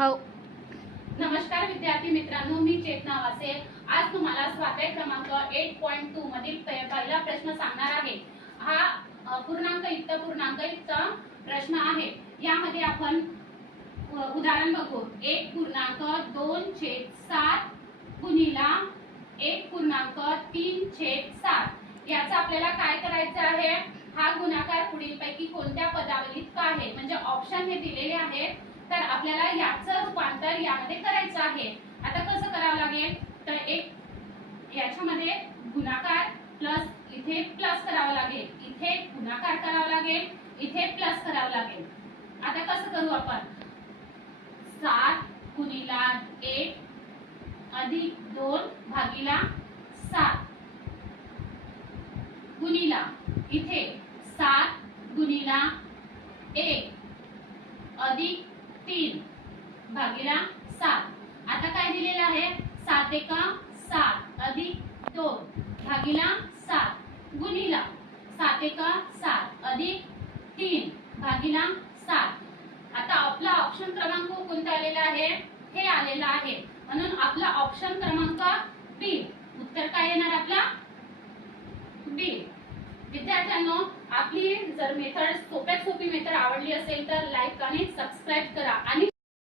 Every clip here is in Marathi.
हो. नमस्कार विद्यार्थी मित्रांनो, मी चेतना वासे आज तुम्हाला स्वाध्याय क्रमांक 8.2 मधील पहिला प्रश्न सांगणार आहे। हा पूर्णांक युक्त पूर्णांकचा प्रश्न आहे। यामध्ये आपण उदाहरण बघू। 1.2/7 गुणिला 1.3/7 याचा आपल्याला काय करायचं आहे। हा गुणाकार पुढीलपैकी कोणत्या पदावलीत का आहे, म्हणजे ऑप्शन हे दिलेले आहेत, तर आपल्याला याचं रूपांतर यामध्ये करायचं आहे। आता कसं करावं लागेल, तर एक याच्यामध्ये गुणाकार प्लस इथे प्लस करावं लागेल, इथे गुणाकार करावा लागेल, इथे प्लस करावं लागेल। आता कसं करू आपण, 7 गुणिला 1 अधिक 2 भागिला 7 गुणिला इथे 7 गुणिला 1 अधिक 3 भागिला 7। आता काय दिलेलं आहे, 7 एका 7 अधिक 2 भागिला 7 गुणिला 7 एका 7 अधिक 3 भागिला 7। आता आपला ऑप्शन क्रमांक कोणता आलेला आहे, हे आलेला आहे, म्हणून आपला ऑप्शन क्रमांक बी, उत्तर काय येणार आपला बी। विद्यार्थ्यांनो, आपली जर मेथड सोप्यात सोपी मेथड आवडली असेल तर लाईक आणि सबस्क्राइब करा। आणि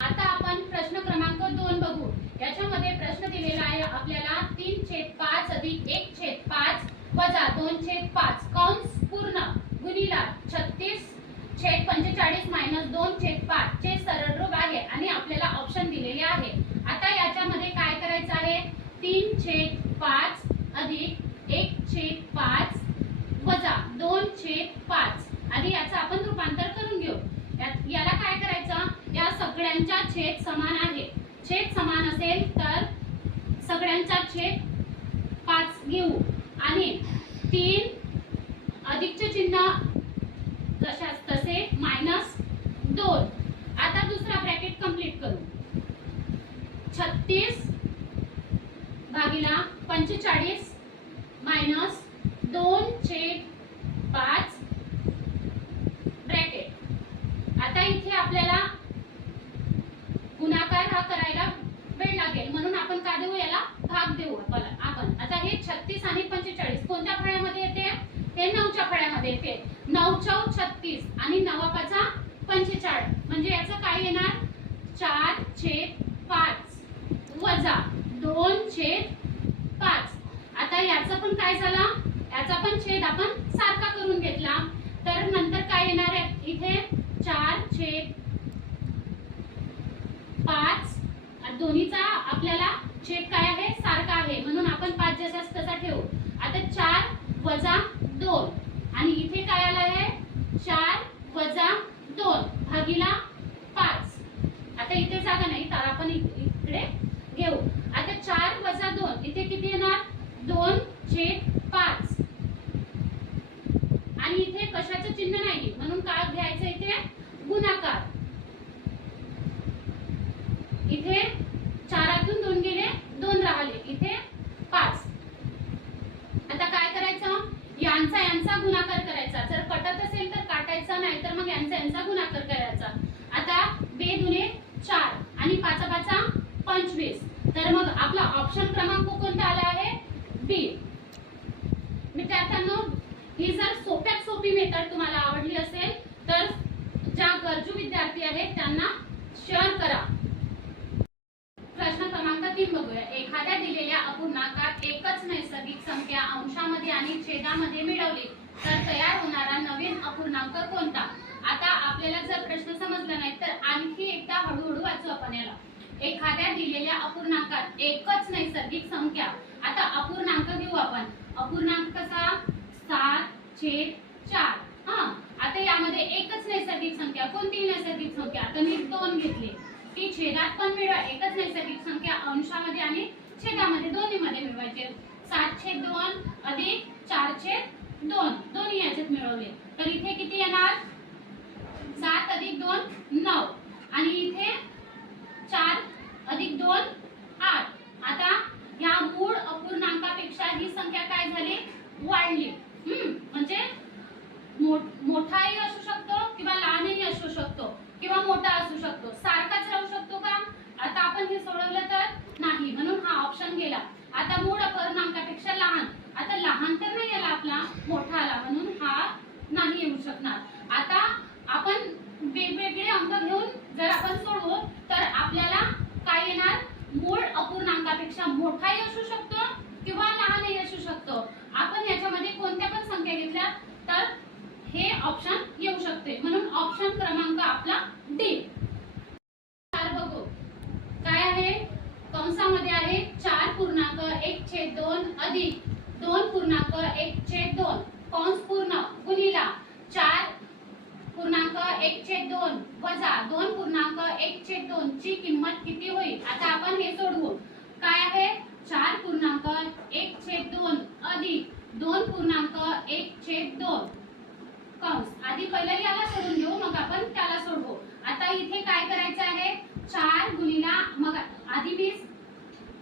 आता आपण प्रश्न क्रमांक 2 बघू। याच्यामध्ये प्रश्न दिलेला आहे आपल्याला 3/5 अधिक 1/5 वजा 2/5 कंस पूर्ण गुणिला 36/45 - 2/5 चे सरळ रूप आहे आणि आपल्याला ऑप्शन दिलेले आहे। आता याच्यामध्ये काय करायचं आहे, 3/5 अधिक 1/5 वजा 2/5 आधी याचं आपण रूपांतर करून घेऊ। याला काय करायचं, या सगळ्यांचा छेद समान आहे, छेद समान असेल तर सगळ्यांचा छेद 5 घेऊ आणि 3 अधिकचे चिन्ह जशास तसे -2। आता दुसरा ब्रॅकेट कंप्लीट करू, 36 भागिला 45 - 2/5 ब्रॅकेट। आता इथे आपल्याला गुणाकार हा करायला वेळ लागेल, म्हणून आपण काय देऊ, याला भाग देऊ आपण। आता हे 36 आणि 45 कोणत्या फळ्यामध्ये येते, हे 9च्या फळ्यामध्ये येते। 9 × 36 आणि 9 × 45 म्हणजे याचं काय येणार, 4/5 वजा 2/5। आता याचं पण काय झालं, याचा पण छेद आपण सारखा करून घेतला, तर नंतर काय येणार आहे, इथे 4/5 दोन्हीचा आपल्याला छेद काय आहे, सारखा आहे, म्हणून आपण 5 जसास तसा ठेवू। आता 4 वजा 2 आणि इथे काय आलं आहे, 4 वजा 2 भागिला 5। आता इथे जागा नाही तर आपण इकडे घेऊ। आता 4 वजा 2 इथे किती येणार, 2/5 आणि इथे कशाचं चिन्ह नाही, म्हणून काय घ्यायचं, इथे गुणाकार। इथे 4तून 2 गेले, 2 राहिले, इथे 5। आता काय करायचं, यांचा गुणाकार करायचा, जर कटत असेल तर काटायचा, नाही तर मग यांचा गुणाकार करायचा। आता 2 दुने 4 आणि 5 5 25, तर मग आपला ऑप्शन क्रमांक कोणता आला आहे, बी। विद्यार्थ्यांनो, ही जर सोप्यात सोपी मेथड तुम्हाला आवडली असेल तर ज्या गरजू विद्यार्थी आहेत त्यांना शेअर करा। प्रश्न क्रमांक 3 बघूया। एखाद्या दिलेल्या अपूर्णांकात एकच नैसर्गिक संख्या अंशामध्ये आणि छेदामध्ये मिळवली तर तयार होणारा नवीन अपूर्णांक कोणता। आता आपल्याला जर प्रश्न समजला नाही तर आणखी एकदा हळूहळू वाचू आपण याला। एखाद्या दिलेल्या अपूर्णांकात एकच नैसर्गिक संख्या, आता अपूर्णांक घेऊ आपण। अपूर्णांक कसा, 7/4। आता यामध्ये एकच नैसर्गिक संख्या, कोणती नैसर्गिक संख्या, आता मी 2 घेतली, ती छेदात पण मिळवा, एकच नैसर्गिक संख्या अंशामध्ये आणि छेदामध्ये दोन्हीमध्ये मिळवायचे। 7/2 अधिक 4/2 दोन्ही याच्यात मिळवले, तर इथे किती येणार, 7 अधिक 2 9 आणि इथे 4 अधिक 2 8। आता या मूळ अपूर्णांकापेक्षा ही संख्या काय झाली, वाढली। म्हणजे मोठाही असू शकतो किंवा लहानही असू शकतो किंवा मोठा असू शकतो, सारखाच राहू शकतो का, आहे कंसामध्ये आहे 4.1/2 अधिक 2.1/2 कंस पूर्ण गुणिला 4.1/2 वजा 2.1/2 ची किंमत किती होईल? आता आपण हे सोडवू. काय आहे 4.1/2 अधिक 2.1/2 कंस. आधी पहिलं याला सोडून घेऊ, मग आपण त्याला सोडवू. आता इथे काय करायचं आहे 4 गुणिला, मग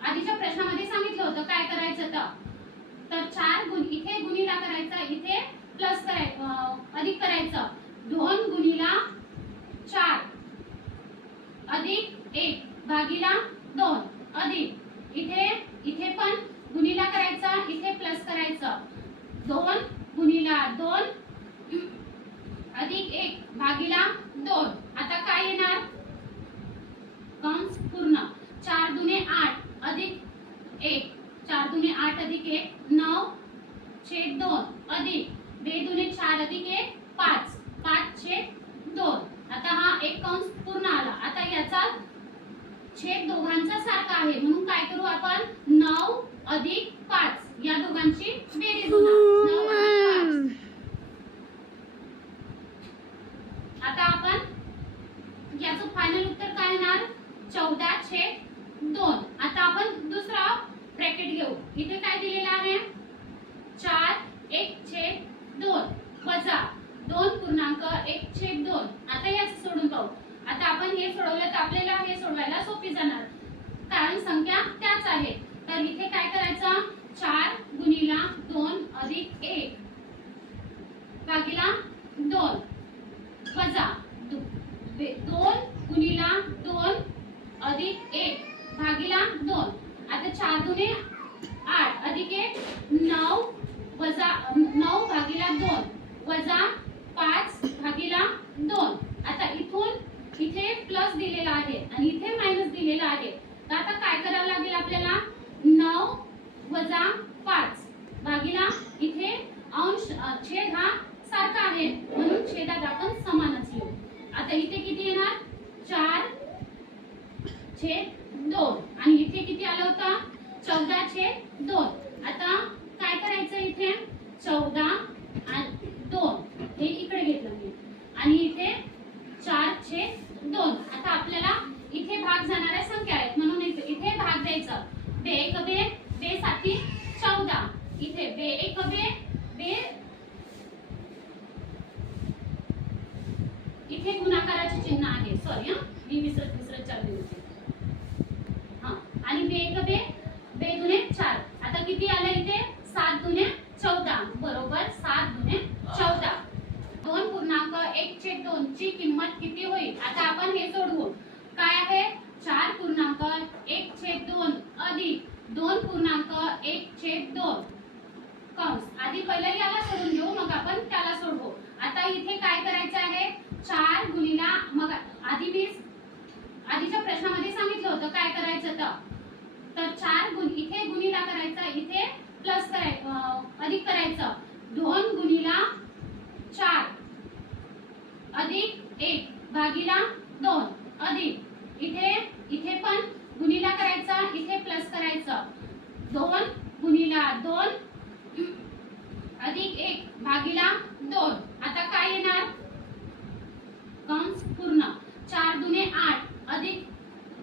आधीच्या प्रश्नामध्ये सांगितलं होतं काय करायचं तर 4 इथे गुणिला करायचा, इथे प्लस करायचं, अधिक करायचं. 2 गुणिला 4 अधिक 1 भागिला 2 अधिक इथे पण गुणिला करायचा, इथे प्लस करायचं. 2 गुणिला 2 अधिक 1 भागिला 2. आता काय येणार कंस पूर्ण 4 दुने 8 अधिक 1 4 दुने 8 अधिक 1 9/2 अधिक 2 दुने 4 अधिक 1 5 5/2. आता हा एक कंस पूर्ण आला. आता याचा छेद दोघांचा सारखा आहे म्हणून काय करू आपण 9 अधिक 5 या दोघांची बेरीज होणार 9 अधिक 5. आता आपण याचं फायनल उत्तर काय येणार 14/2. आता आपण दुसरा ब्रॅकेट घेऊ. इथे काय दिलेलं आहे 4/1/2 वजा 2.1/2. आता याचं सोडून पाहू. आता आपण हे सोडवलं तर आपल्याला हे सोडवायला सोपी जाणार कारण संख्या त्याच आहे. तर इथे काय करायचं 4 गुणिला 2 अधिक 1 भागिला 2 वजा 2 गुणिला 2 अधिक 1 भागिला 2. आता 4 दुने 8 अधिक 1 9 वजा 9 भागिला 2 वजा 5 भागिला 2. आता इथून इथे प्लस दिलेला आहे आणि इथे मायनस दिलेला आहे. तर आता काय करावं लागेल आपल्याला 9 वजा 5 भागिला इथे अंश छेद हा सारखा आहे म्हणून छेदात आपण समानच लिहू. आता इथे किती येणार 4/2 आणि इथे किती आलं होतं 14/2. आता काय करायचं इथे 14/2 हे इकडे घेतलं मी आणि इथे 4/2. आता आपल्याला इथे भाग जाणाऱ्या संख्या आहेत म्हणून इथे भाग द्यायचं. 2 1 2 2 7 14. इथे 2 1 2 2 इथे गुणाकाराचे चिन्ह आहे. सॉरी मी विसरत चालली होते. आणि 2 1 2 2 दुने 4. आता किती आलं इथे 7 दुने 14 बरोबर 7 दुने 14. 2.1/2 ची किंमत किती होईल? आता आपण हे सोडवू. काय आहे 4.1/2 अधिक 2.1/2 कंस. आधी पहिलं याला सोडून घेऊ मग आपण त्याला सोडवू. आता इथे काय करायचं आहे 4 गुणिला, मग आधीच्या प्रश्नामध्ये सांगितलं होतं काय करायचं तर 4 इथे गुणिला करायचा, इथे प्लस करायचं, अधिक करायचं. 2 गुणिला 4 अधिक 1 भागिला 2 अधिक इथे पण गुणिला करायचा, इथे प्लस करायचं. 2 गुणिला 2 अधिक 1 भागिला 2. आता काय येणार कंस पूर्ण 4 दुने 8 अधिक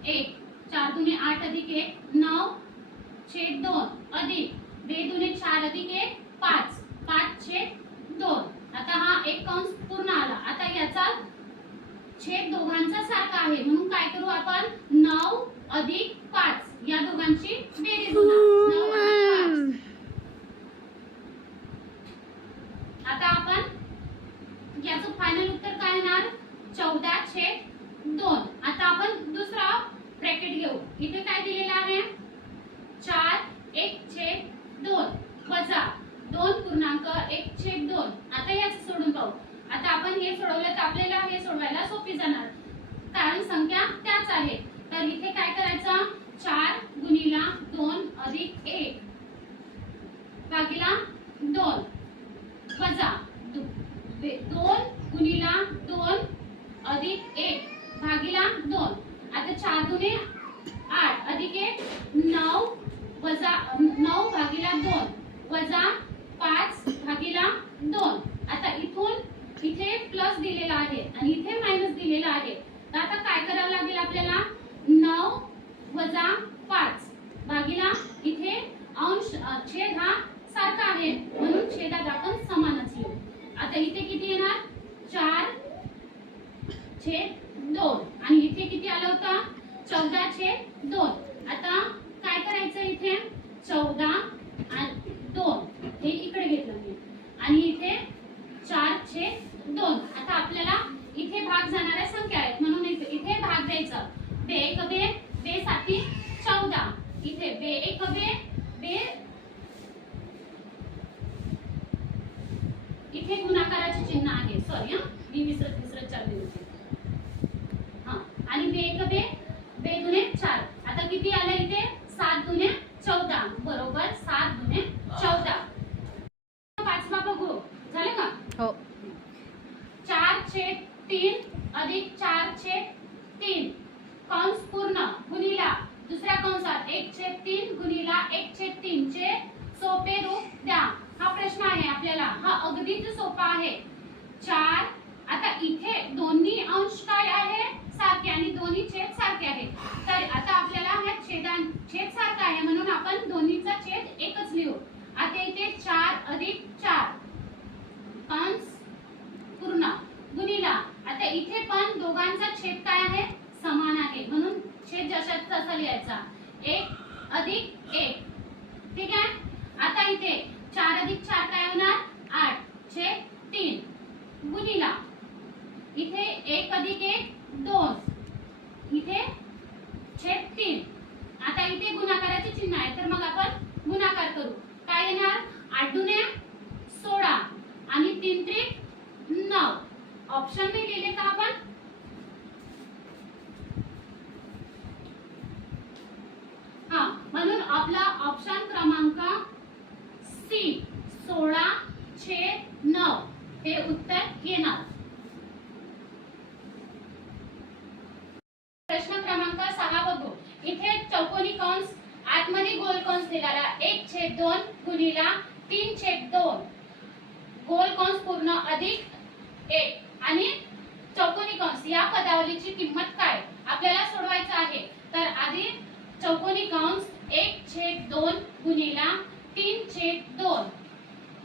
1 4 दुने 8 अधिक 1 9/2 अधिक 2 दुने 4 अधिक 1 5 5/2. आता हा एक कंस पूर्ण आला. आता याचा छेद दोघांचा सारखा आहे म्हणून काय करू आपण 9 अधिक 5 या दोघांची बेरीज होणार 9 अधिक 5. आता आपण याचं फायनल उत्तर काय येणार 14/2. आता आपण दुसरा ब्रॅकेट घेऊ. इथे काय दिलेलं आहे 4/1/2 वजा 2.1/2. आता याचं सोडून पाहू. आता आपण हे सोडवलं तर आपल्याला हे सोडवायला सोपी जाणार कारण संख्या त्याच आहे. तर इथे काय करायचं 4 गुणिला 2 अधिक 1 भागिला 2 वजा 2 गुणिला 2 अधिक 1 भागिला 2. आता 4 दुने 8 अधिक 1 9 वजा 9 भागिला 2 वजा 5 भागिला 2. आता इथून इथे प्लस दिलेला आहे आणि इथे मायनस दिलेला आहे. तर आता काय करावं लागेल आपल्याला 9 वजा 5 भागिला इथे अंश छेद हा सारखा आहे म्हणून छेदात आपण समानच लिहू. आता इथे किती येणार 4/2 आणि इथे किती आलं होतं 14/2. आता काय करायचं इथे 14 आणि 2 हे इकडे घेतलं मी आणि इथे 4/2. आता आपल्याला इथे भाग जाणाऱ्या संख्या आहेत म्हणून इथे भाग द्यायचा. बे एक बे बे साती 14. इथे बे एक बे बे इथे गुणाकाराचे चिन्ह आहे. सॉरी मी विसरत चालली होती. आणि बे एक बे बे दुने 4. आता किती आलं इथे 7 दुने 14 बरोबर 7 दुने 14. पाचवा बघू झालं का हो 4/3 अधिक 4/3 कंस पूर्ण गुणिला दुसऱ्या कंसात 1/3 गुणिला 1/3 चे सोपे रूप द्या. हा प्रश्न आहे आपल्याला. हा अगदीच सोपा आहे. 4 आता इथे दोन्ही अंश काय आहे सारखे आणि दोन्ही छेद सारखे आहे. तर आता आपल्याला हा छेद सारखा आहे म्हणून आपण दोन्हीचा छेद एकच लिहू. आता इथे 4/4 कंस पूर्ण गुणिला आता इथे पण दोघांचा छेद काय आहे समान आहे म्हणून छेद जशाच तसा लिहायचा 1/1. ठीक आहे. आता इथे 4/4 काय होणार 8/3 गुणिला इथे 1/1 2 इथे छेद 3. आता इथे गुणाकाराचे चिन्ह आहे तर मग आपण गुणाकार करू. काय येणार 8 दुने 16 आणि 3 त्रिक 9. ऑप्शन में लिहिले का आपण म्हणून आपला ऑप्शन क्रमांक सी 16/9 हे उत्तर येणार. प्रश्न क्रमांक 6 बघू. इथे चौकोनी कंस आतमध्ये गोल कंस दिलेला 1/2 गुणिला 3/2 गोल कंस पूर्ण अधिक 1 आणि चौकोनी कंस या पदावलीची किंमत काय आपल्याला सोडवायचं आहे. तर आधी चौकोनी कंस 1/2 गुणिला 3/2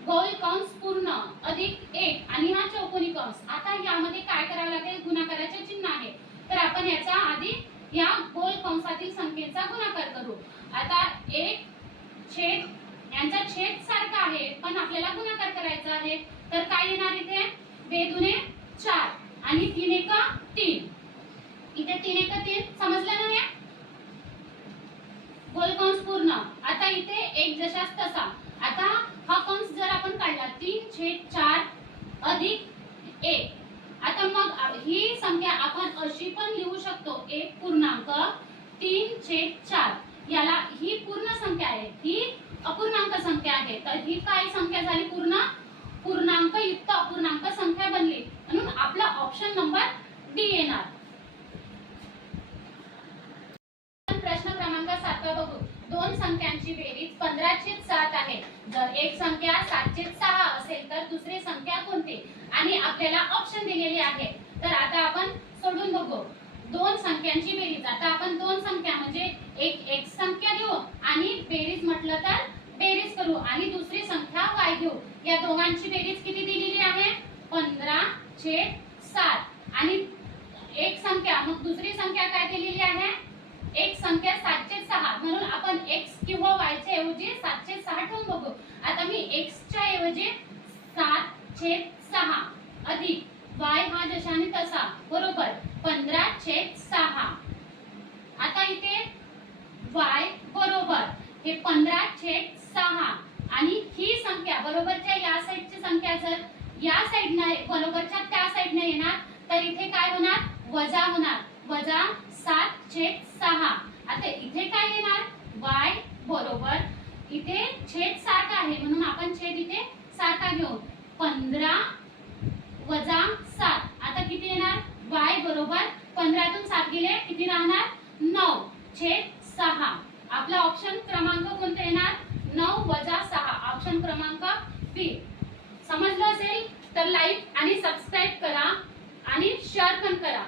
गोल कंस पूर्ण अधिक 1 आणि हा चौकोनी कंस. आता यामध्ये काय करावं लागेल गुणाकाराचे चिन्ह आहे तर आपण याचा आधी या गोल कंसातील संख्येचा गुणाकार करू. आता 1 यांचा छेद सारखा आहे पण आपल्याला गुणाकार करायचा आहे तर काय येणार इथे 2 दुने 4 आणि 3 एका 3. इथे 3 एका 3 समजलं ना. हे गोल कंस पूर्ण. आता इथे 1 जशास तसा. आता हा कंस जर आपण काढला 3/4 अधिक 1. आता मग ही संख्या आपण अशी पण लिहू शकतो 1.3/4. याला ही पूर्ण संख्या आहे ही अपूर्णांक संख्या आहे. तर ही काय संख्या झाली पूर्णांक युक्त अपूर्णांक संख्या बनली म्हणून आपला ऑप्शन नंबर डी येणार. प्रश्न क्रमांक 7 बघू. दोन संख्यांची बेरीज 15/7 आहे. जर एक संख्या 7/6 असेल तर दुसरी संख्या कोणती आणि आपल्याला ऑप्शन दिलेले आहे. तर आता आपण सोडून बघू. दोन संख्यांची बेरीज. आता आपण दोन संख्या म्हणजे एक संख्या घेऊ आणि बेरीज म्हटलं तर बेरीज करू आणि दुसरी संख्या y घेऊ. या दोघांची बेरीज किती दिलेली आहे 15/7 आणि एक संख्या मग दुसरी संख्या काय दिलेली आहे एक संख्या 7/6 म्हणून आपण x किंवा y च्या ऐवजी 7/6 ठेवून बघू. आता मी x च्या ऐवजी 7/6 अधिक y हा जशाने तसा बरोबर 15/6. आता इथे y बरोबर हे 15/6 आणि ही संख्या बरोबरच्या या साइडची संख्या जर या साइडने बरोबरच्या त्या साइडने येणार तर इथे काय होणार वजा होणार वजा 7/6. आता इथे काय येणार y बरोबर इथे छेद सारखा आहे म्हणून आपण छेद इथे सारखा घेऊ 15 वजा 7. आता किती येणार y बरोबर 15 तून 7 गेले किती राहणार 9/7. 6. आपला ऑप्शन क्रमांक कोणता येणार? 9 वजा 6. ऑप्शन क्रमांक बी. समजलं असेल तर लाईक आणि सबस्क्राईब करा आणि शेअर पण करा.